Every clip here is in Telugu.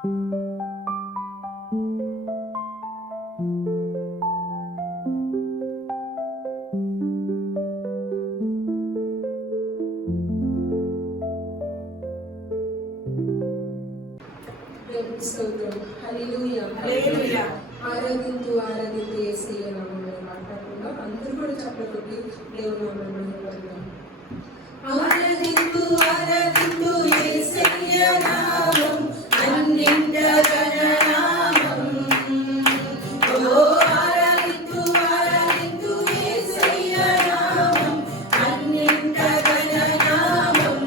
స్తోత్రం. హల్లెలూయా. ఆరాధించు ఆరాధించు యేసయ్య నామములో మాట్లాడుకుందాం. అందరూ కూడా చప్పట్లు దేవుని నామములో పాడుదాం. ఆరాధించు ఆరాధించు యేసయ్య నామం అన్నింట ఘననామం. ఓ ఆరాధించు ఆరాధించు యేసయ్య నామం అన్నింట ఘననామం.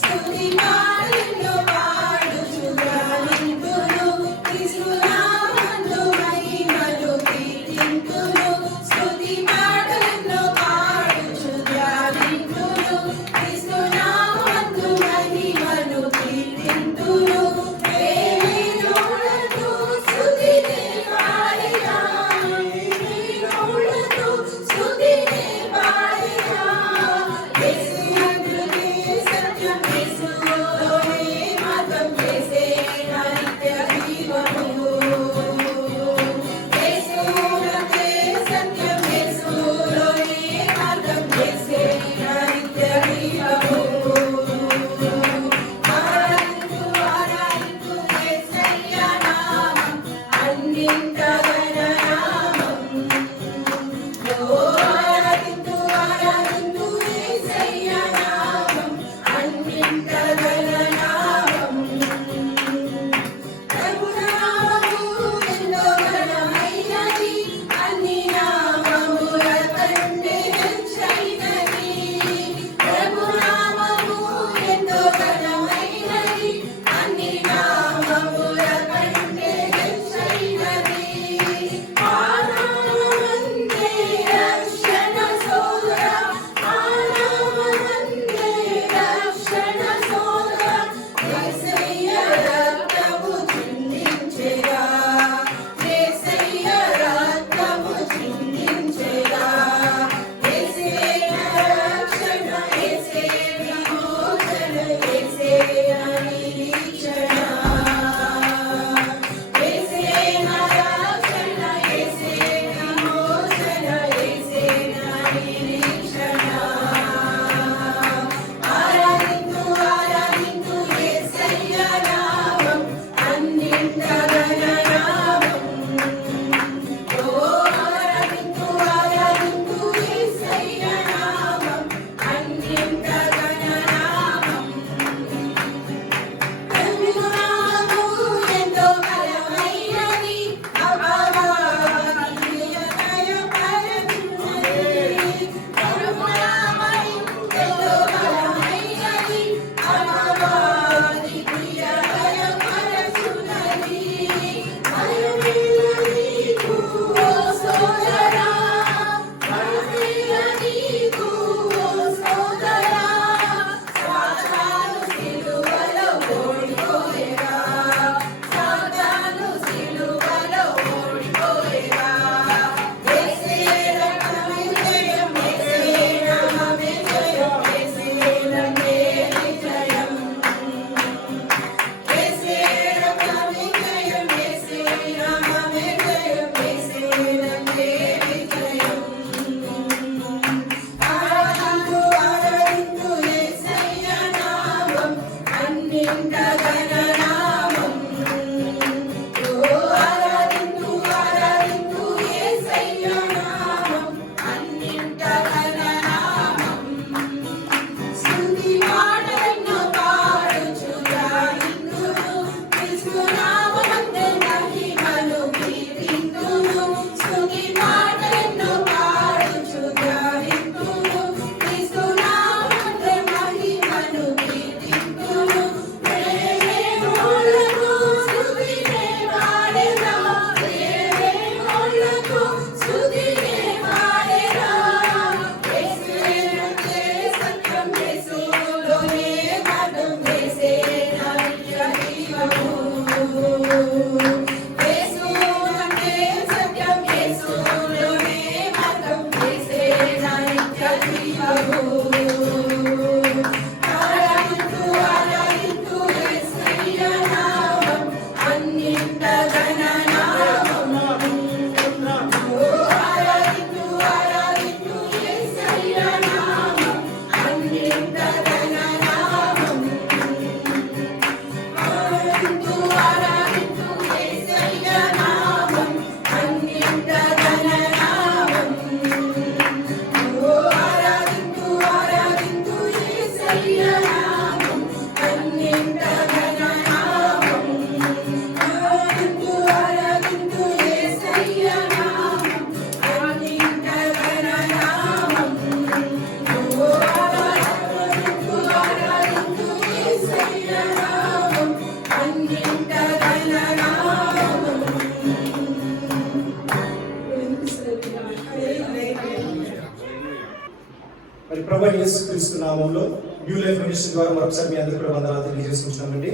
స్తుతి మాటల్లో పాడుచు గాలింతును క్రీస్తు నామమును మహిమను కీర్తింతును. స్తుతి మాటల్లో పాడుచు గాలింతును క్రీస్తు నామమును మహిమను కీర్తింతును. వేణువులతో స్తుతిని పాడెదా, వేణువులతో స్తుతిని పాడెదా. యేసునందునే సత్యం, యేసులోనే మార్గం, యేసే నా నిత్య జీవము. యేసునందే సత్యం, యేసులోనే మార్గం, యేసే నా నిత్య జీవము. ఆరాధించు ఆరాధించు యేసయ్య నామం అన్నింట ఘననామం. ఓ ఆరాధించు ఆరాధించు యేసయ్య నామం అన్నింట ఘననామం. ప్రభునామము ఎంతో ఘనమైనది, అన్ని నామముల కంటే హెచ్చైనది. ప్రభునామము ఎంతో ఘనమైనది, అన్ని నామముల కంటే హెచ్చైనది. ఆ నామమందే రక్షణ సోదరా, ఆ నామమందే రక్షణ సోదరా. యేసయ్య రక్తము చిందించెగా, యేసయ్య రక్తము చిందించెగా. యేసే నా రక్షణ, యేసే విమోచన, యేసే నా నిరీక్షణ. యేసే నా రక్షణ, యేసే విమోచన, యేసే నా నిరీక్షణ. ఆరాధించు ఆరాధించు యేసయ్య నామం అన్నింట ఘననామం. ఓ ఆరాధించు ఆరాధించు యేసయ్య నామం అన్నింట ఘననామం. ప్రభునామము ఎంతో బలమైనది, అపవాది భయపరచునది. ప్రభునామము ఎంతో బలమైనది, అపవాది భయపరచునది. మహిమ నీకు ఓ సోదరా, మహిమ నీకు ఓ సోదరా. సాతాను సిలువలో ఓడిపోయేగా, సాతాను సిలువలో ఓడిపోయేగా. యేసే రక్తమే జయం, యేసే నామమే జయం, యేసే నందే విజయం. యేసే రక్తమే జయం, యేసే నామమే జయం, యేసే నందే విజయం. ఆరాధించు ఆరాధించు యేసయ్య నామం అన్నింట ఘననామం. ఓ ఆరాధించు ఆరాధించు యేసయ్య నామం అన్నింట ఘననామం. స్తుతి మాటలను పాడుచు గాలింతును క్రీస్తు నామమును మహిమను కీర్తింతును. స్తుతి మాటలను పాడుచు గాలింతును క్రీస్తు నామమును మహిమను కీర్తింతును. వేణువులతో స్తుతిని పాడెదా, వేణువులతో స్తుతిని పాడెదా. యేసునందే సత్యం, యేసులోనే మార్గం, యేసే నా నిత్య జీవము. యేసునందే సత్యం, యేసులోనే మార్గం, యేసే నా నిత్య జీవము. ఆరాధించు ఆరాధించు యేసయ్య నామం మరి ప్రభువైన యేసుక్రీస్తు నామములో న్యూ లైఫ్ మినిస్ట్రీ ద్వారా మరొకసారి మీ అందరికీ కూడా వందనాలు తెలియజేసుకుంటున్నామండి.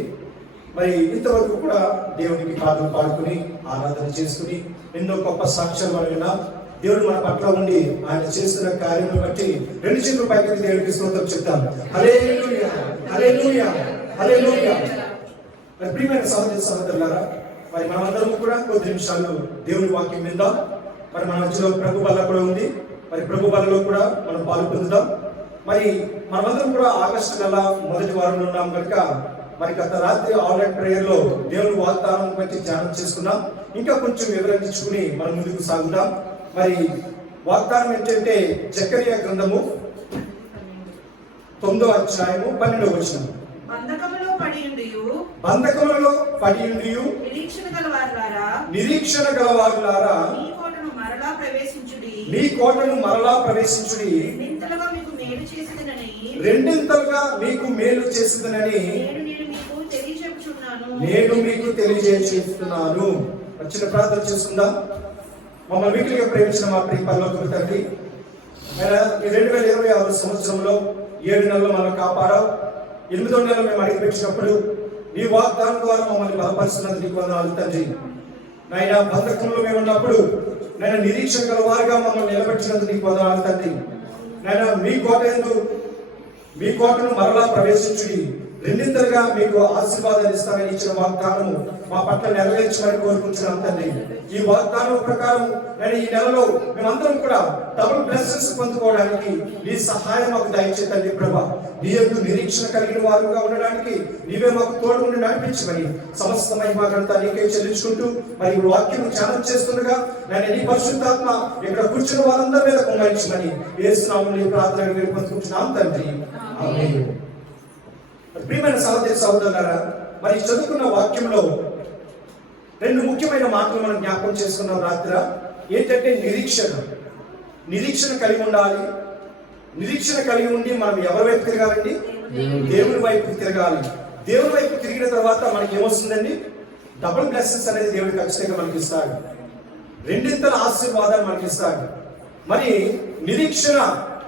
మరి ఇంతవరకు కూడా దేవునికి పాటలు పాడుకుని ఆరాధన చేసుకుని ఎన్నో గొప్ప సాక్ష్యాలు మనం విన్నాం. దేవుడు మన పట్ల ఉండి ఆయన చేస్తున్న కార్యములను బట్టి రెండు చేతుల పైకి దేవుడికి స్తోత్రం చెప్తాం. హల్లెలూయా, హల్లెలూయా, హల్లెలూయా. మరి ప్రియమైన సహోదర సహోదరులారా, మరి మనమందరం కూడా కొద్ది నిమిషాలు దేవుని వాక్యం విందాం. మరి మన మధ్యలో ప్రభు బల్ల కూడా ఉంది. మరి ప్రభు బలలో కూడా మనం పాలు పొందుదాం. మరి మనమందరం కూడా ఆగస్టు నెల మొదటి వారంలో ఉన్నాం కనుక మరి గత రాత్రి ఆన్లైన్ ప్రేయర్ లో దేవుని వాగ్దానం బట్టి ధ్యానం చేసుకున్నాం. ఇంకా కొంచెం వివరించుకుని మనం ముందుకు సాగుదాం. మరి వాగ్దానం ఏంటంటే జకరియా గ్రంథము 9వ అధ్యాయము 12వ వచనం. బంధకములో పడి ఉండియు నిరీక్షణ గలవారులారా నీ కోటను మరలా ప్రవేశించుడి రెండింతలుగా మీకు మేలు చేసిందనని నేను మీకు తెలియజేస్తున్నాను. వచ్చిన ప్రార్థన చేసుకుందాం. మమ్మల్ని వీటిగా ప్రేమించిన మా ప్రియ పరలోకపు తండ్రి, 2026 సంవత్సరంలో 7 నెలలు మనం కాపాడావు. 8వ నెల మేము అడిగిపెట్టినప్పుడు నీ వాగ్దానం ద్వారా మమ్మల్ని బలపరుస్తున్నందుకు నీకు వందనాలు తండ్రి. నాయన బంధకంలో మేము ఉన్నప్పుడు నేను నిరీక్షణ గల వారిగా మమ్మల్ని నిలబెట్టినందుకు నీకు వందనాలు తండ్రి. నాయన మీ కోటను మరలా ప్రవేశించుడి రెండింతలుగా మీకు ఆశీర్వాదాలు ఇస్తామని ఇచ్చిన వాగ్దానము మా పట్ల నెరవేర్చమని కోరుకుంటున్నాం తండ్రి. ఈ వాగ్దానం ప్రకారం నేను ఈ నెలలో మేమందరం కూడా డబుల్ బ్లెస్సింగ్స్ పొందుకోవడానికి నీ సహాయం మాకు దయచేయి తండ్రి. ప్రభా, నీ యొక్క నిరీక్షణ కలిగిన వారుగా ఉండడానికి నీవే మాకు తోడుగుండి నడిపించమని సమస్త మహిమ ఘనత నీకే చెల్లించుకుంటూ మరి వాక్యం ధ్యానం చేస్తుండగా నేను నీ పరిశుద్ధాత్మ ఇక్కడ కూర్చున్న వారందరి మీద కుమ్మరించమని యేసు నామములో ప్రార్థన పొందుకుంటున్నాం తండ్రి. ఆమేన్. ప్రియమైన సహోదరి సహోదరులారా, మరి చదువుకున్న వాక్యంలో 2 ముఖ్యమైన మాటలు మనం జ్ఞాపకం చేసుకున్నాం రాత్రి. ఏంటంటే నిరీక్షణ కలిగి ఉండాలి. నిరీక్షణ కలిగి ఉండి మనం ఎవరి వైపు తిరగాలండి? దేవుని వైపు తిరగాలి. దేవుని వైపు తిరిగిన తర్వాత మనకి ఏమొస్తుందండి? డబుల్ బ్లెస్సింగ్స్ అనేది దేవుడు ఖచ్చితంగా మనకి ఇస్తాడు. రెండింతల ఆశీర్వాదాలు మనకి ఇస్తాడు. మరి నిరీక్షణ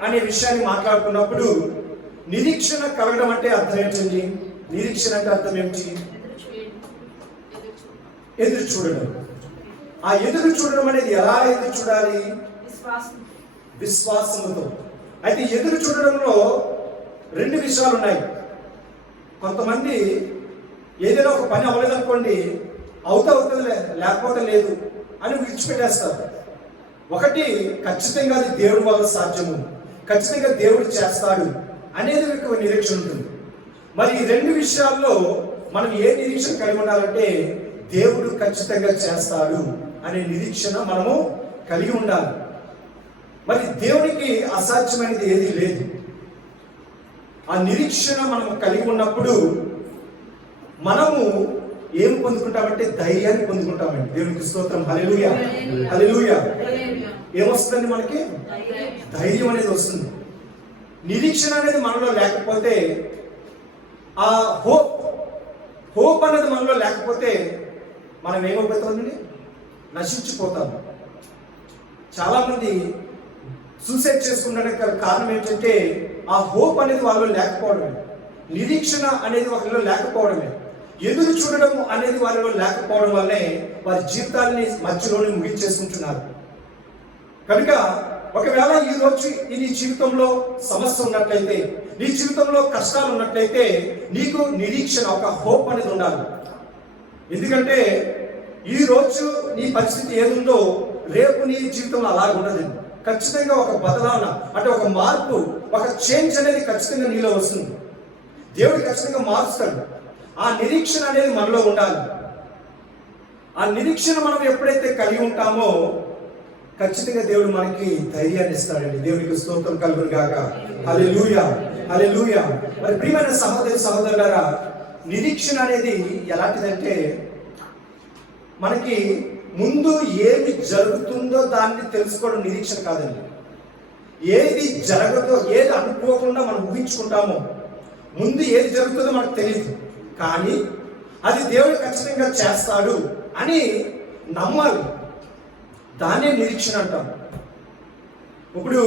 అనే విషయాన్ని మాట్లాడుకున్నప్పుడు నిరీక్షణ కలగడం అంటే అర్థం ఏంటండి? నిరీక్షణ అంటే అర్థం ఏమిటి? ఎదురు చూడడం. ఆ ఎదురు చూడడం అనేది ఎలా ఎదురు చూడాలి? విశ్వాసముతో. అయితే ఎదురు చూడడంలో 2 విషయాలు ఉన్నాయి. కొంతమంది ఏదైనా ఒక పని అవ్వలేదనుకోండి, అవుతుంది లేకపోతే లేదు అని విడిచిపెట్టేస్తారు. ఒకటి, ఖచ్చితంగా అది దేవుడి వల్ల సాధ్యము, ఖచ్చితంగా దేవుడు చేస్తాడు అనేది మీకు నిరీక్షణ ఉంటుంది. మరి ఈ 2 విషయాల్లో మనం ఏ నిరీక్షణ కలిగి ఉండాలంటే దేవుడు ఖచ్చితంగా చేస్తాడు అనే నిరీక్షణ మనము కలిగి ఉండాలి. మరి దేవునికి అసాధ్యమైనది ఏది లేదు. ఆ నిరీక్షణ మనము కలిగి ఉన్నప్పుడు మనము ఏం పొందుకుంటామంటే ధైర్యాన్ని పొందుకుంటామండి. దేవునికి స్తోత్రం. హల్లెలూయా, హల్లెలూయా. ఏమొస్తుందండి? మనకి ధైర్యం అనేది వస్తుంది. నిరీక్షణ అనేది మనలో లేకపోతే, ఆ హోప్ అనేది మనలో లేకపోతే మనం ఏమైపోతామండి? నశించిపోతాం. చాలా మంది సూసైడ్ చేసుకున్నడానికి కారణం ఏంటంటే ఆ హోప్ అనేది వాళ్ళలో లేకపోవడమే, నిరీక్షణ అనేది వాళ్ళలో లేకపోవడమే, ఎదురు చూడడం అనేది వాళ్ళలో లేకపోవడం వల్లే వారి జీవితాన్ని మధ్యలోనే ముగించేసుకుంటున్నారు. కనుక ఒకవేళ ఈ రోజు నీ జీవితంలో సమస్య ఉన్నట్లయితే, నీ జీవితంలో కష్టాలు ఉన్నట్లయితే నీకు నిరీక్షణ, ఒక హోప్ అనేది ఉండాలి. ఎందుకంటే ఈ రోజు నీ పరిస్థితి ఏదుందో రేపు నీ జీవితంలో అలాగ ఉండదు. ఖచ్చితంగా ఒక బదలావన అంటే ఒక మార్పు, ఒక చేంజ్ అనేది ఖచ్చితంగా నీలో వస్తుంది. దేవుడు ఖచ్చితంగా మారుస్తాడు. ఆ నిరీక్షణ అనేది మనలో ఉండాలి. ఆ నిరీక్షణ మనం ఎప్పుడైతే కలిగి ఉంటామో ఖచ్చితంగా దేవుడు మనకి ధైర్యాన్ని ఇస్తాడండి. దేవునికి స్తోత్రం కలుగును గాక. హల్లెలూయా, హల్లెలూయా. మరి ప్రియమైన సహోదరి సహోదరులారా, నిరీక్షణ అనేది ఎలాంటిదంటే మనకి ముందు ఏది జరుగుతుందో దాన్ని తెలుసుకోవడం నిరీక్షణ కాదండి. ఏది జరగదో, ఏది అనుకోకుండా మనం ఊహించుకుంటామో, ముందు ఏది జరుగుతుందో మనకు తెలియదు, కానీ అది దేవుడు ఖచ్చితంగా చేస్తాడు అని నమ్మాలి. దాన్నే నిరీక్షణ అంటాం. ఇప్పుడు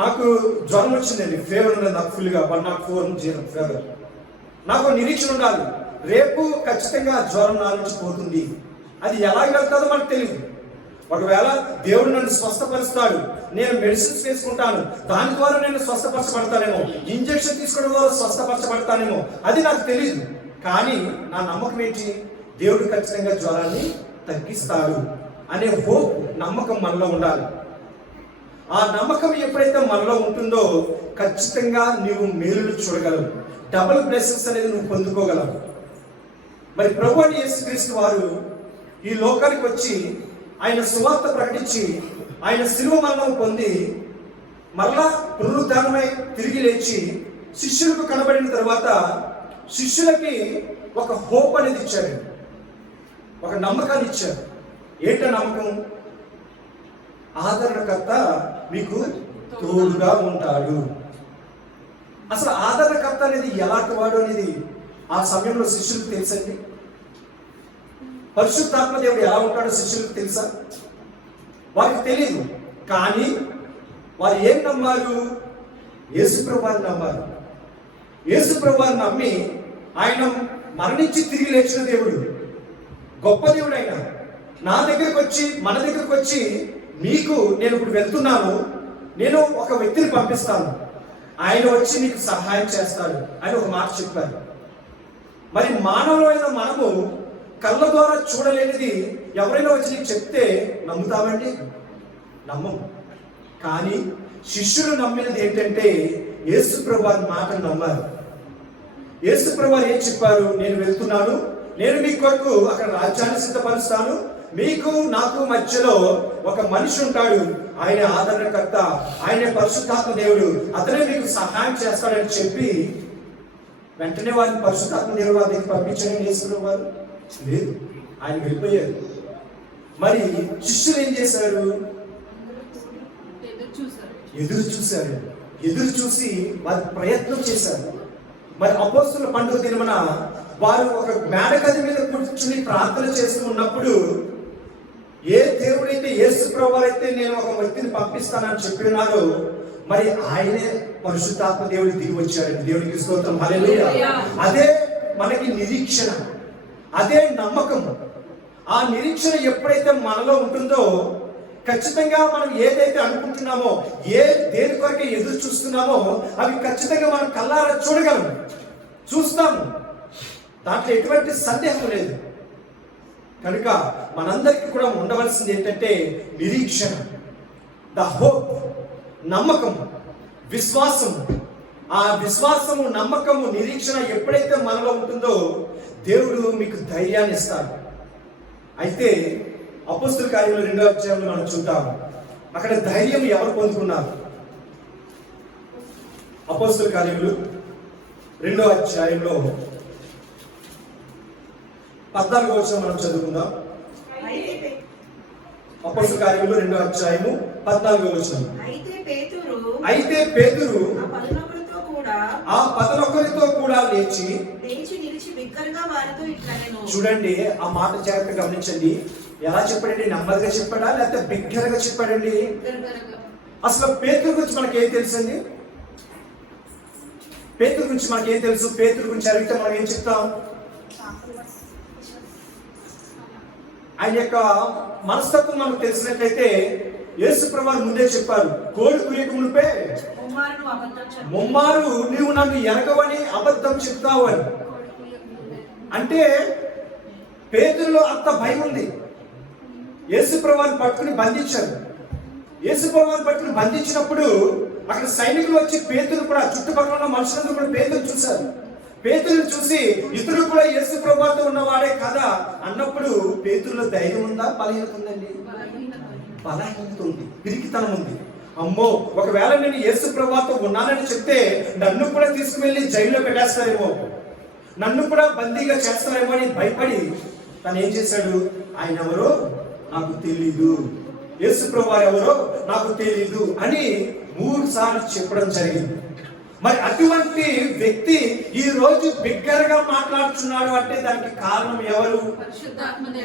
నాకు జ్వరం వచ్చిందండి, ఫీవర్ ఉన్నది నాకు ఫుల్గా 104 ఫీవర్. నాకు నిరీక్షణ ఉండాలి, రేపు ఖచ్చితంగా జ్వరం నా నుంచి పోతుంది. అది ఎలా వెళ్తుందో మనకు తెలియదు. ఒకవేళ దేవుడు నన్ను స్వస్థపరుస్తాడు, నేను మెడిసిన్స్ వేసుకుంటాను, దాని ద్వారా నేను స్వస్థపరచబడతానేమో, ఇంజెక్షన్ తీసుకోవడం ద్వారా స్వస్థపరచబడతానేమో, అది నాకు తెలియదు. కానీ నా నమ్మకం ఏంటి? దేవుడు ఖచ్చితంగా జ్వరాన్ని తగ్గిస్తాడు అనే హోప్, నమ్మకం మనలో ఉండాలి. ఆ నమ్మకం ఎప్పుడైతే మనలో ఉంటుందో ఖచ్చితంగా నీవు మేలులు చూడగలవు, డబుల్ బ్లెస్సింగ్స్ అనేది నువ్వు పొందుకోగలవు. మరి ప్రభువైన యేసుక్రీస్తు వారు ఈ లోకానికి వచ్చి ఆయన సువార్త ప్రకటించి ఆయన శిలువ మరణం పొంది మరలా పునరుద్ధానమై తిరిగి లేచి శిష్యులకు కనబడిన తర్వాత శిష్యులకి ఒక హోప్ అనేది ఇచ్చారు, ఒక నమ్మకాన్ని ఇచ్చారు. ఏంట నమ్మకం? ఆదరణకర్త మీకు తోడుగా ఉంటాడు. అసలు ఆదరణకర్త అనేది ఎలాంటి వాడు అనేది ఆ సమయంలో శిష్యులకు తెలుసండి. పరిశుద్ధాత్మ దేవుడు ఎలా ఉంటాడో శిష్యులకు తెలుసా? వారికి తెలియదు. కానీ వారు ఏం నమ్మారు? యేసుప్రభువుని నమ్మారు. యేసుప్రభువుని నమ్మి ఆయన మరణించి తిరిగి లేచిన దేవుడు, గొప్ప దేవుడు. ఆయన నా దగ్గరకు వచ్చి, మన దగ్గరకు వచ్చి, మీకు నేను ఇప్పుడు వెళ్తున్నాను, నేను ఒక వ్యక్తిని పంపిస్తాను, ఆయన వచ్చి నీకు సహాయం చేస్తాడు అని ఒక మాట చెప్పారు. మరి మానవులైన మనము కళ్ళ ద్వారా చూడలేనిది ఎవరైనా వచ్చి నీకు చెప్తే నమ్ముతామండి? నమ్మము. కానీ శిష్యులు నమ్మినది ఏంటంటే యేసుప్రభువుని మాటను నమ్మారు. యేసుప్రభువు ఏం చెప్పారు? నేను వెళ్తున్నాను, నేను మీ కొరకు అక్కడ రాజ్యాన్ని సిద్ధపరుస్తాను, మీకు నాకు మధ్యలో ఒక మనిషి ఉంటాడు, ఆయన ఆదరణకర్త, ఆయన పరిశుద్ధాత్మ దేవుడు, అతనే మీకు సహాయం చేస్తాడని చెప్పి వెంటనే వారిని పరిశుద్ధాత్మ దేవుడు వారి దగ్గర పంపించడం యేసుప్రభువు వారు లేదు, ఆయన వెళ్ళిపోయారు. మరి శిష్యులు ఏం చేశారు? ఎదురు చూసి వారి ప్రయత్నం చేశారు. మరి అపోస్తలుల పండుగ దినమున వారు ఒక మేడగది మీద కూర్చుని ప్రార్థన చేస్తూ ఉన్నప్పుడు ఏ దేవుడైతే, యేసుప్రభువు అయితే నేను ఒక వ్యక్తిని పంపిస్తానని చెప్పినారో మరి ఆయనే పరిశుద్ధాత్మ దేవుడు దిగి వచ్చాడు. దేవుడికి స్తోత్రం, హల్లెలూయా. అదే మనకి నిరీక్షణ, అదే నమ్మకం. ఆ నిరీక్షణ ఎప్పుడైతే మనలో ఉంటుందో ఖచ్చితంగా మనం ఏదైతే అనుకుంటున్నామో, దేని కొరకే ఎదురు చూస్తున్నామో అవి ఖచ్చితంగా మనం కళ్ళారా చూడగలము, చూస్తాము. దాంట్లో ఎటువంటి సందేహం లేదు. కనుక మనందరికీ కూడా ఉండవలసింది ఏంటంటే నిరీక్షణ, ద హోప్, నమ్మకం, విశ్వాసం. ఆ విశ్వాసము, నమ్మకము, నిరీక్షణ ఎప్పుడైతే మనలో ఉంటుందో దేవుడు మీకు ధైర్యాన్ని ఇస్తాడు. అయితే అపోస్తలుల కార్యములు 2వ అధ్యాయంలో మనం చూద్దాం. అక్కడ ధైర్యం ఎవరు పొందుకున్నారు? అపోస్తలుల కార్యములు 2వ అధ్యాయంలో 14వ వచనం మనం చదువుకుందాం. అపోస్తలుల కార్యములు 2వ అధ్యాయము 14వ వచనం. అయితే పేతురు ఆ 11తో కూడా లేచి నిలిచి బిగ్గరగా వారితో ఇట్లనెను. చూడండి, ఆ మాట జాగ్రత్తగా గమనించండి. ఎలా చెప్పాడండి? నెమ్మదిగా చెప్పాడా లేకపోతే బిగ్గరగా చెప్పాడండి? అసలు పేతురు గురించి మనకి ఏం తెలుసండి? పేతురు గురించి మనకి ఏం తెలుసు? పేతురు గురించి అడిగితే మనం ఏం చెప్తాం? ఆయన యొక్క మనస్తత్వం మనకు తెలిసినట్లయితే యేసుప్రభువు ముందే చెప్పారు, కోడి కూయక మునిపే ముమ్మారు నీవు నన్ను ఎనకవని అబద్ధం చెప్తావు అని. అంటే పేతురులో అంత భయం ఉంది. యేసుప్రభువుని పట్టుకుని బంధించారు. యేసుప్రభువుని పట్టుకుని బంధించినప్పుడు అక్కడ సైనికులు వచ్చి పేతురు కూడా, చుట్టుపక్కల ఉన్న మనుషులందరూ కూడా పేతురు చూశారు. పేతురుని చూసి ఇతరులు కూడా యేసుప్రభువుతో ఉన్నవాడే కదా అన్నప్పుడు పేతురులో ధైర్యం ఉందా? బలహీనత ఉందండి? బలహీనత ఉంది, పిరికితనం ఉంది. అమ్మో, ఒకవేళ నేను యేసుప్రభువుతో ఉన్నానని చెప్తే నన్ను కూడా తీసుకువెళ్ళి జైల్లో పెట్టేస్తారేమో, నన్ను కూడా బందీగా చేస్తారేమో అని భయపడి తను ఏం చేశాడు? ఆయన ఎవరో నాకు తెలీదు, యేసుప్రభువు ఎవరో నాకు తెలీదు అని 3 సార్లు చెప్పడం జరిగింది. మరి అటువంటి వ్యక్తి ఈ రోజు బిగ్గరగా మాట్లాడుతున్నాడు అంటే దానికి కారణం ఎవరు?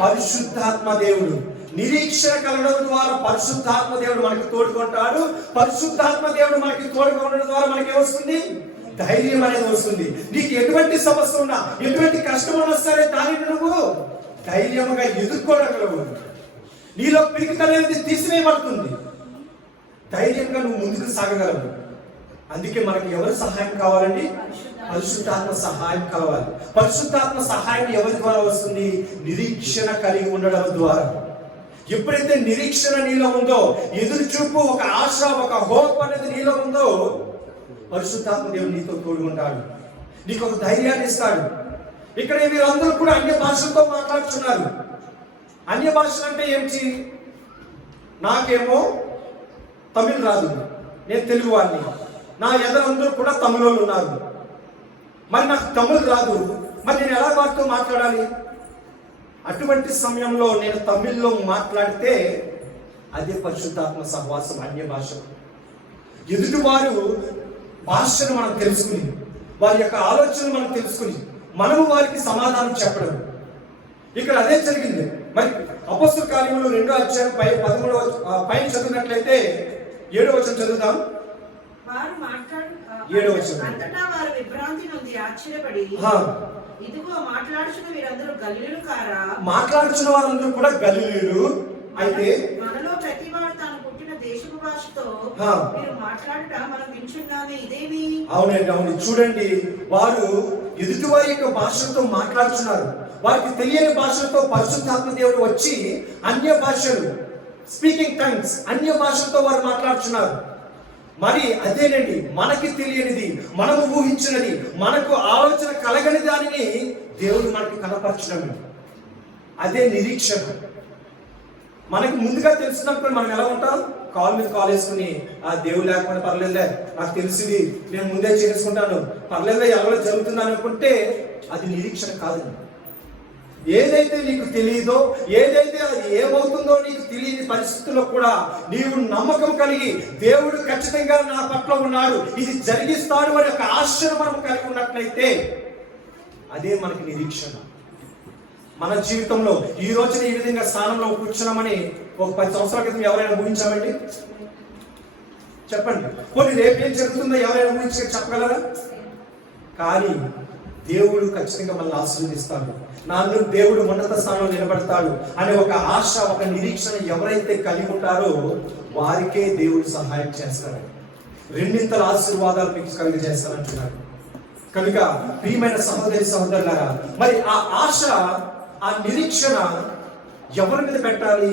పరిశుద్ధాత్మ దేవుడు. నిరీక్షణ కలగడం ద్వారా పరిశుద్ధాత్మ దేవుడు మనకి తోడుకుంటాడు. పరిశుద్ధాత్మ దేవుడు మనకి తోడుగా ఉండడం ద్వారా మనకి ఏమొస్తుంది? ధైర్యం అనేది వస్తుంది. నీకు ఎటువంటి సమస్య ఉన్నా, ఎటువంటి కష్టం ఉన్నా సరే దానిని నువ్వు ధైర్యంగా ఎదుర్కోగలవు. నీలో పిడికితనం అనేది తీసివేయబడుతుంది. ధైర్యంగా నువ్వు ముందుకు సాగగలవు. అందుకే మనకి ఎవరి సహాయం కావాలండి? పరిశుద్ధాత్మ సహాయం కావాలి. పరిశుద్ధాత్మ సహాయం ఎవరి ద్వారా వస్తుంది? నిరీక్షణ కలిగి ఉండడం ద్వారా. ఎప్పుడైతే నిరీక్షణ నీలో ఉందో, ఎదురు చూపు, ఒక ఆశ, ఒక హోప్ అనేది నీలో ఉందో, పరిశుద్ధాత్మ దేవుడు నీతో తోడుకుంటాడు. నీకు ఒక ధైర్యాన్ని ఇస్తాడు. ఇక్కడ వీరందరూ కూడా అన్య భాషలతో మాట్లాడుతున్నారు. అన్య భాషలు అంటే ఏమిటి? నాకేమో తమిళ్ రాదు, నేను తెలుగు వాడిని. నా ఎదురందరూ కూడా తమిళోళ్ళు ఉన్నారు. మరి నాకు తమిళ్ రాదు, మరి నేను ఎలా వారితో మాట్లాడాలి? అటువంటి సమయంలో నేను తమిళ్లో మాట్లాడితే అదే పరిశుద్ధాత్మ సహవాసం. అన్య భాష ఎదుటివారు భాషను మనం తెలుసుకుని, వారి యొక్క ఆలోచనలు మనం తెలుసుకుని, మనము వారికి సమాధానం చెప్పడం. ఇక్కడ అదే జరిగింది. మరి అపొస్తలుల కార్యములు 2వ అధ్యాయం 13వ పైన చదివినట్లయితే 7వ వచనం చదువుదాం. వారు మాట్లాడు 7వ వచనం. అంతటా వారు విభ్రాంతి నొంది ఆశ్చర్యపడి, ఇదిగో మాట్లాడుచున్న వీరందరూ గలిలయులు కారా? మాట్లాడుచున్న వారందరూ కూడా గలిలయులు. అయితే మనలో ప్రతివాడు తాను పుట్టిన దేశపు భాషతో మీరు మాట్లాడుట మనం వింటున్నామే, ఇదేమి? అవునండి, అవును. చూడండి, వారు ఎదుటివారి యొక్క భాషలతో మాట్లాడుతున్నారు. వారికి తెలియని భాషలతో పరిశుద్ధాత్మ దేవుడు వచ్చి అన్య భాషలు, స్పీకింగ్ టంగ్స్, అన్య భాషలతో వారు మాట్లాడుతున్నారు. మరి అదేనండి, మనకి తెలియనిది, మనము ఊహించినది, మనకు ఆలోచన కలగని దానిని దేవుడు మనకి కనపరచడం. అదే నిరీక్షణ. మనకి ముందుగా తెలిసినప్పుడు మనం ఎలా ఉంటాం? కాల్ మీద కాల్ వేసుకుని, ఆ దేవుడు లేకపోతే పర్లేదులే, నాకు తెలిసింది, నేను ముందే చేసుకుంటాను, పర్లేదులే, ఎవరో జరుగుతుంది అనుకుంటే అది నిరీక్షణ కాదు. ఏదైతే నీకు తెలియదో, ఏదైతే అది ఏమవుతుందో నీకు తెలియని పరిస్థితుల్లో కూడా నీవు నమ్మకం కలిగి, దేవుడు ఖచ్చితంగా నా పట్ల ఉన్నాడు, ఇది జరిగిస్తాడు అనే ఒక ఆశను మనం కలిగి ఉన్నట్లయితే అదే మనకి నిరీక్షణ. మన జీవితంలో ఈ రోజున ఈ విధంగా స్థానంలో కూర్చున్నామని ఒక 10 సంవత్సరాల క్రితం ఎవరైనా ఊహించామండి? చెప్పండి. కొన్ని రేపు ఏం జరుగుతుందో ఎవరైనా ఊహించి చెప్పగలరా? కానీ దేవుడు ఖచ్చితంగా మనల్ని ఆశీర్వదిస్తాడు, నన్ను దేవుడు ఉన్నత స్థానంలో నిలబడతాడు అనే ఒక ఆశ, ఒక నిరీక్షణ ఎవరైతే కలిగి ఉంటారో వారికే దేవుడు సహాయం చేస్తాడు. 2 ఆశీర్వాదాలు మీకు కలిగజేస్తానంటున్నాడు. కనుక ప్రియమైన సహోదరి సహోదరులారా, మరి ఆ ఆశ, ఆ నిరీక్షణ ఎవరి మీద పెట్టాలి?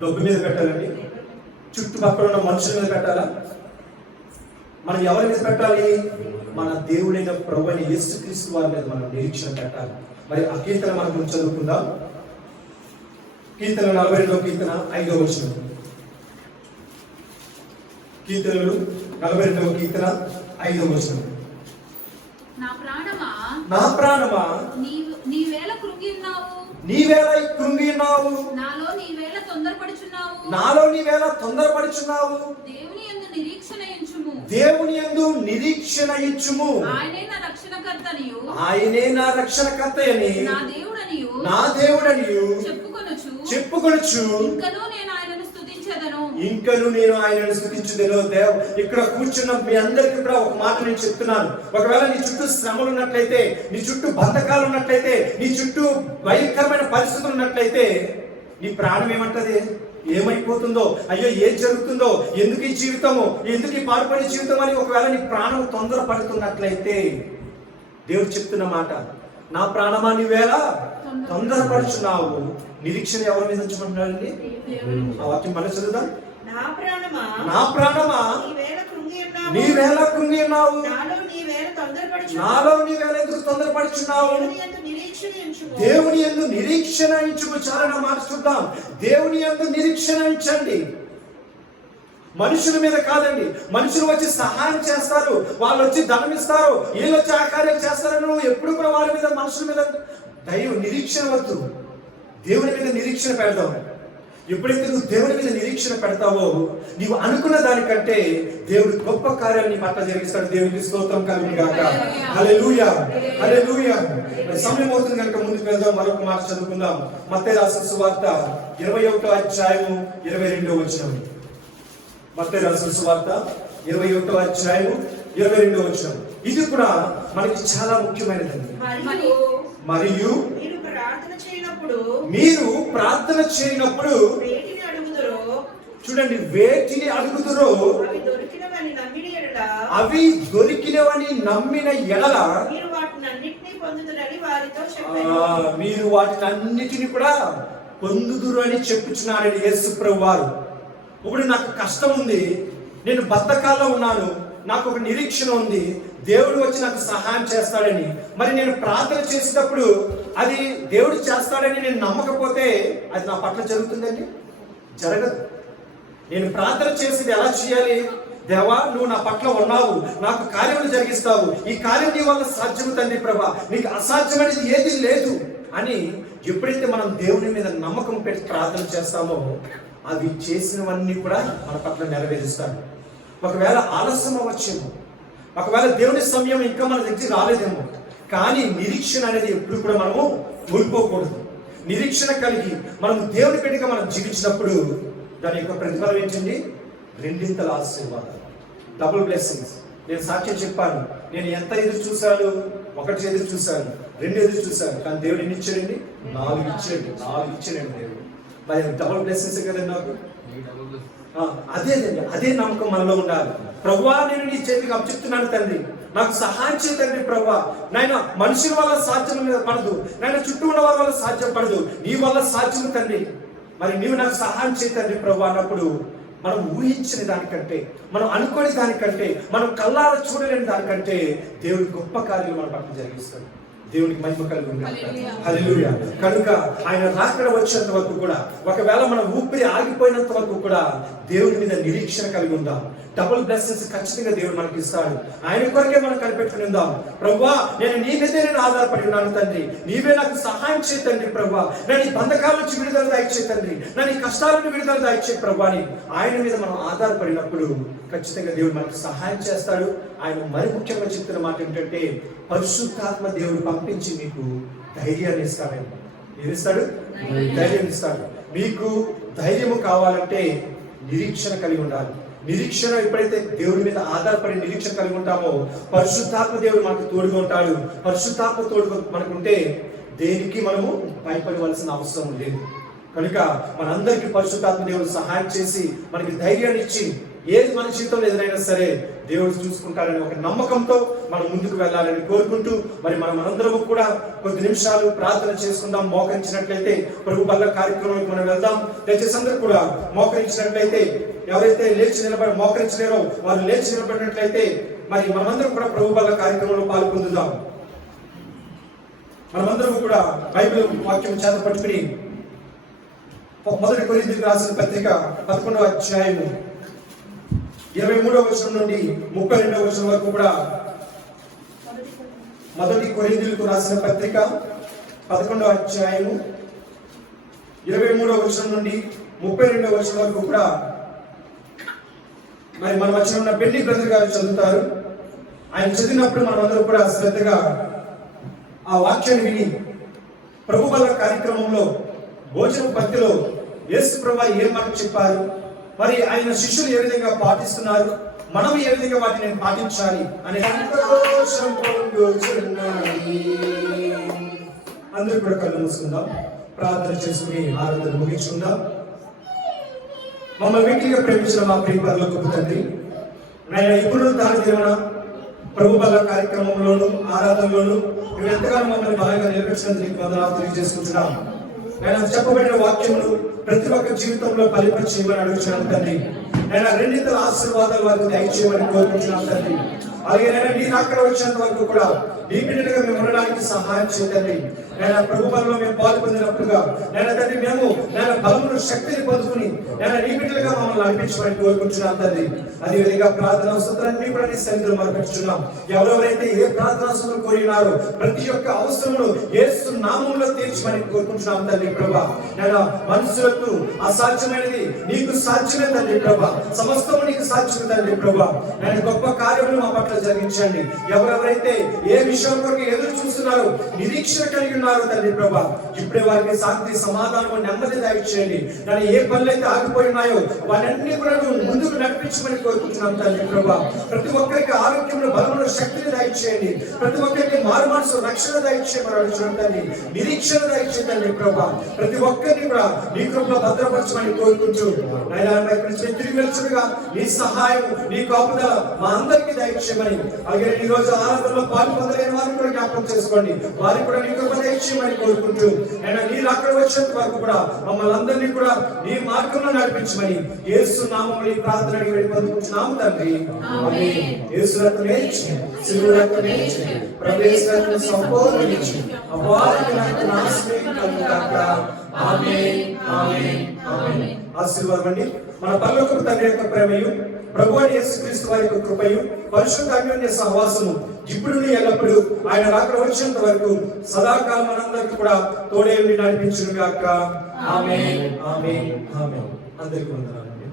డబ్బు మీద పెట్టాలండి? చుట్టుపక్కల ఉన్న మనుషుల మీద పెట్టాలా? మనం ఎవరి మీద పెట్టాలి? మన దేవుడైన ప్రభువైన యేసుక్రీస్తు వారి మీద మనం నిరీక్షణ పెట్టాలి. మరి ఆ కీర్తన మనం చదువుకుందాం. కీర్తన 42వ కీర్తన 5వ వచనం. కీర్తనలు 42వ కీర్తన 5వ వచనం. నా ప్రాణమా నీవేళ కృంగి ఉన్నావు, నీవేళ కృంగి ఉన్నావు, నాలో నీవేళ తొందరపడుచున్నావు, నాలో నీవేళ తొందరపడుచున్నావు. దేవుని యందు నిరీక్షణ ఉంచుము, దేవుని యందు నిరీక్షణ ఉంచుము. ఆయనే నా రక్షణకర్తనియు, ఆయనే నా రక్షణకర్తయని, నా దేవుడనియు, నా దేవుడనియు చెప్పుకొనుచు ఇంకనూ నేను ఆయనను స్తుతించెదను, ఇంకను నేను ఆయనను స్తుతించుదను. ఇక్కడ కూర్చున్న మీ అందరికీ కూడా ఒక మాట నేను చెప్తున్నాను. ఒకవేళ నీ చుట్టూ శ్రమలు ఉన్నట్లయితే, నీ చుట్టూ బంధకాలు ఉన్నట్లయితే, నీ చుట్టూ భయంకరమైన పరిస్థితులు ఉన్నట్లయితే, నీ ప్రాణం ఏమంటది? ఏమైపోతుందో, అయ్యో ఏం జరుగుతుందో, ఎందుకు ఈ జీవితము, ఎందుకు ఈ పాడుపడే జీవితం అని ఒకవేళ నీ ప్రాణం తొందరపడుతున్నట్లయితే దేవుడు చెప్తున్న మాట, నా ప్రాణమా నీవేళ తొందరపడుచున్నావు. నిరీక్షణ ఎవరి మీద ఉంచమంటున్నారండి? ఆ వాక్యం మనం చదువుదాం. నా ప్రాణమా నీవేళ కృంగి ఉన్నావు, నాలో నీవేళ ఎందుకు తొందరపడుచున్నావు? దేవుని యందు నిరీక్షణ ఉంచుము. చాలా నా మాట చూద్దాం. దేవుని యందు నిరీక్షణ ఉంచండి. మనుషుల మీద కాదండి. మనుషులు వచ్చి సహాయం చేస్తారు, వాళ్ళు వచ్చి ధనం ఇస్తారు, వీళ్ళు వచ్చి ఆ కార్యాలు చేస్తారు. నువ్వు ఎప్పుడు కూడా వాళ్ళ మీద, మనుషుల మీద నిరీక్షణ వద్దు. దేవుని మీద నిరీక్షణ పెడదాం. ఎప్పుడైతే నువ్వు దేవుని మీద నిరీక్షణ పెడతావో నీవు అనుకున్న దానికంటే దేవుడు గొప్ప కార్యాలు నీ పట్ల జరిగిస్తాడు. దేవునికి స్తోత్రం కలుగును గాక. హల్లెలూయా, హల్లెలూయా. సమయం అవుతుంది కనుక ముందుకు వెళ్దాం. మరొక మాట చదువుకుందాం. మత్తయి రాసిన సువార్త 21వ అధ్యాయము 22వ వచనం. మత్తయి రాసిన సువార్త 21వ అధ్యాయము 22వ వచనం. ఇది కూడా మనకి చాలా ముఖ్యమైనదండి. మరియు మీరు ప్రార్థన చేయనప్పుడు చూడండి, వేటిని అడుగుదురో అవి దొరికినవని నమ్మిన ఎడల మీరు వాటిని అన్నిటిని కూడా పొందుదురు అని చెప్పుచున్నారని యేసు ప్రభువు వారు. ఇప్పుడు నాకు కష్టం ఉంది, నేను బద్ధకాల్లో ఉన్నాను, నాకు ఒక నిరీక్షణ ఉంది, దేవుడు వచ్చి నాకు సహాయం చేస్తాడని. మరి నేను ప్రార్థన చేసేటప్పుడు అది దేవుడు చేస్తాడని నేను నమ్మకపోతే అది నా పట్ల జరుగుతుందండి? జరగదు. నేను ప్రార్థన చేసేది ఎలా చేయాలి? దేవా, నువ్వు నా పట్ల ఉన్నావు, నాకు కార్యములు జరిగిస్తావు, ఈ కార్యం నీ వల్ల సాధ్యము తండ్రి ప్రభా, నీకు అసాధ్యమనేది ఏది లేదు అని ఎప్పుడైతే మనం దేవుని మీద నమ్మకం పెట్టి ప్రార్థన చేస్తామో అవి చేసినవన్నీ కూడా మన పట్ల నెరవేరుస్తాడు. ఒకవేళ ఆలస్యం అవ్వచ్చేమో, ఒకవేళ దేవుని సమయం ఇంకా మన దగ్గర రాలేదేమో, కానీ నిరీక్షణ అనేది ఎప్పుడు కూడా మనము కోల్పోకూడదు. నిరీక్షణ కలిగి మనం దేవుని పెట్టుగా మనం జీవించినప్పుడు దాని యొక్క ప్రతిఫలం ఏంటండి? రెండింతల ఆశీర్వాదాలు, డబుల్ బ్లెస్సింగ్స్. నేను సాక్ష్యం చెప్పాను, నేను ఎంత ఎదురు చూశాను, 1 ఎదురు చూశాను, 2 ఎదురు చూశాను, కానీ దేవుడు ఎన్ని ఇచ్చాడండి? 4 ఇచ్చాడండి దేవుడు. మరి డబుల్ బ్లెస్సింగ్స్ కదండి నాకు. అదే నమ్మకం మనలో ఉండాలి. ప్రభువా, నేను నీ చేతికి అప్పచెప్తున్నాను తండ్రి, నాకు సహాయం చేయ తండ్రి ప్రభువా. నాయన మనుషుల వల్ల సాధ్యం పడదు, నాయన చుట్టూ ఉన్న వారి వల్ల సాధ్యం పడదు, నీ వల్ల సాధ్యం తండ్రి. మరి నీవు నాకు సహాయం చేయ తండ్రి ప్రభువా అన్నప్పుడు మనం ఊహించిన దానికంటే, మనం అనుకోని దానికంటే, మనం కళ్ళారా చూడలేని దానికంటే దేవుడి గొప్ప కార్యాలు మన పట్ల జరిగిస్తాడు. దేవునికి మహిమ కలుగును. హల్లెలూయా. కనుక ఆయన రాకడ వచ్చేంత వరకు కూడా, ఒకవేళ మన ఊపిరి ఆగిపోయినంత వరకు కూడా దేవుడి మీద నిరీక్షణ కలిగి ఉందాం. డబుల్ బ్లెస్సింగ్స్ ఖచ్చితంగా దేవుడు మనకి ఇస్తాడు. ఆయన కొరకే మనం కనిపెట్టుకుని ఉందాం. ప్రభువా, నేను నీ మీదే ఆధారపడి ఉన్నాను తండ్రి, నీవే నాకు సహాయం చేయ తండ్రి ప్రభువా, నేను ఈ బంధకాల నుంచి విడుదల దయచే తండ్రి, నేను ఈ కష్టాల నుంచి విడుదల దయచే ప్రభు అని ఆయన మీద మనం ఆధారపడినప్పుడు ఖచ్చితంగా దేవుడు మనకు సహాయం చేస్తాడు. ఆయన మరి ముఖ్యంగా చెప్తున్న మాట ఏంటంటే, పరిశుద్ధాత్మ దేవుడు పంపించి మీకు ధైర్యాన్ని ఇస్తాడు. ఏమిస్తాడు? ధైర్యం ఇస్తాడు. మీకు ధైర్యము కావాలంటే నిరీక్షణ కలిగి ఉండాలి. నిరీక్షణ ఎప్పుడైతే దేవుడి మీద ఆధారపడి నిరీక్షణ కలిగి ఉంటామో పరిశుద్ధాత్మ దేవుడు మనకు తోడుగా ఉంటాడు. పరిశుద్ధాత్మ తోడుగా మనకుంటే దేనికి మనము భయపడవలసిన అవసరం లేదు. కనుక మనందరికీ పరిశుద్ధాత్మ దేవుడు సహాయం చేసి మనకి ధైర్యాన్ని ఇచ్చి ఏది మన జీవితంలో ఎదురైనా సరే దేవుడు చూసుకుంటారని ఒక నమ్మకంతో మనం ముందుకు వెళ్ళాలని కోరుకుంటూ, మరి మనందరము కూడా కొద్ది నిమిషాలు ప్రార్థన చేసుకుందాం. మోకరించినట్లయితే ప్రభు బల్ల కార్యక్రమానికి మనం వెళ్దాం. దయచేసి అందరూ కూడా మోకరించినట్లయితే, ఎవరైతే లేచి నిలబడి మోకరించలేరో వారు లేచి నిలబడినట్లయితే మరి మనమందరం కూడా ప్రభు బల్ల కార్యక్రమంలో పాల్పొందుదాం. మనమందరం కూడా బైబిల్ వాక్యం చేత పట్టుకుని 1 కొరింథీయులకు రాసిన పత్రిక 11వ అధ్యాయము 23వ వచనం నుండి 32వ వచనం వరకు కూడా, 1 కొరింథీయులకు రాసిన పత్రిక 11వ అధ్యాయము 23వ వచనం నుండి 32వ వచనం వరకు కూడా మరి మన వచనం ఉన్న బెన్నీ బ్రదర్ గారు చదువుతారు. ఆయన చదివినప్పుడు మనమందరూ కూడా శ్రద్ధగా ఆ వాక్యాన్ని విని ప్రభు బల్ల కార్యక్రమంలో భోజన పత్తిలో యేసు ప్రభువు ఏం మనకు చెప్పారు, మరి ఆయన శిష్యులు ఏ విధంగా పాటిస్తున్నారు, మనం ఏ విధంగా వాటిని పాటించాలి అనే సంతోషం పొందుచున్నాయి. అందరూ కూడా కళ్ళు మూసుకుందాం, ప్రార్థన చేసుకుని ఆరాధన ముగించుకుందాం. మమ్మల్ని వీటిగా ప్రేమించిన మా ప్రియ పరలోకపు తండ్రి, నాయన ఇప్పుడు దాని దేవన ప్రభు బల్ల కార్యక్రమంలోను ఆరాధనలోను మీరు ఎంతగానో మమ్మల్ని బలంగా నిలబెట్టినందుకు నీకు వందనాలు తెలియజేసుకుంటున్నాం. ఆయన చెప్పబడిన వాక్యములు ప్రతి ఒక్క జీవితంలో ఫలింపచేయమని అడుగుతున్నాను తండ్రి. ఆయన రెండింతల ఆశీర్వాదాలు వారికి దయచేయమని కోరుకుంటున్నాను తండ్రి. అలాగే నేను నీ అక్కడ వచ్చేంత వరకు కూడా నీ బిడ్డలుగా మేము ఉండడానికి సహాయం చేయండి. నేను ప్రభు బలంలో మేము పాలు పొందినప్పుడుగా నేను తండ్రి మేము నేను బలమును శక్తిని పొందుకుని నేను నీ బిడ్డలుగా మమ్మల్ని నడిపించమని కోరుకుంటున్నాం తండ్రి. అదేవిధంగా ప్రార్థన అవసరాన్ని కూడా నీ సన్నిధిలో మార్పించున్నాం. ఎవరెవరైతే ఏ ప్రార్థన అవసరం కోరినారో ప్రతి ఒక్క అవసరమును యేసు నామములో తీర్చమని కోరుకుంటున్నాం తండ్రి ప్రభా. నేను మనుషులకు అసాధ్యమైనది నీకు సాధ్యమే తండ్రి ప్రభా. సమస్తము నీకు సాధ్యమే తండ్రి ప్రభా. నేను గొప్ప కార్యములు మా పట్ల జరిగించండి. ఎవరెవరైతే ఏ విషయం కొరకు ఎదురు చూస్తున్నారో నిరీక్షణ కలిగి ఉన్నారు తండ్రి ప్రభా, ఇప్పుడే వారికి శాంతి సమాధానం నెమ్మది దయచేయండి. కానీ ఏ పనులు అయితే ఆగిపోయి ఉన్నాయో వాటన్ని కూడా ముందుకు నడిపించమని కోరుకుంటున్నాం తండ్రి ప్రభా. ప్రతి ఒక్కరికి ఆరోగ్యంలో బలమును శక్తిని దయచేయండి. ప్రతి ఒక్కరికి మారు మనసు రక్షణ దయచేయమని అడుగుతున్నాం తండ్రి. నిరీక్షణ దయచేయండి తండ్రి ప్రభా. ప్రతి ఒక్కరిని కూడా నీ కృపలో భద్రపరచమని కోరుకుంటూ తిరిగి వెళ్తుండగా నీ సహాయం నీ కాపుదల మా అందరికీ దయచేయమని, అలాగే ఈ రోజు ఆరాధనలో పాలు పొందలేని వారిని కూడా జ్ఞాపకం చేసుకోండి. వారికి కూడా నీ కృప దయచేయమని కోరుకుంటూ నేను నీళ్ళు అక్కడ వచ్చేంత వరకు కూడా మమ్మల్ని అందరినీ కూడా నీ మార్గంలో నడిపించమని యేసు నామములో ఈ ప్రార్థన అడిగి పొందుకుంటున్నాము తండ్రి. యేసు రక్తమే శిలువ రక్తమే ప్రవేశం సంపూర్ణించి అపారమైన నాశనం కలుగుగాక. ఆమేన్ ఆమేన్ ఆమేన్. ఆశీర్వాదమండి. మన పరలోకపు తండ్రి యొక్క ప్రేమయు ప్రభువైన యేసుక్రీస్తు వారి యొక్క కృపయు పరిశుద్ధ అన్యోన్య సహవాసము ఇప్పుడు ఎల్లప్పుడు ఆయన రాకడ వచ్చేంత వరకు సదాకాలం మనందరికీ కూడా తోడే ఉండి నడిపించును గాక. ఆమేన్ ఆమేన్ ఆమేన్. అందరికీ వందనాలండి.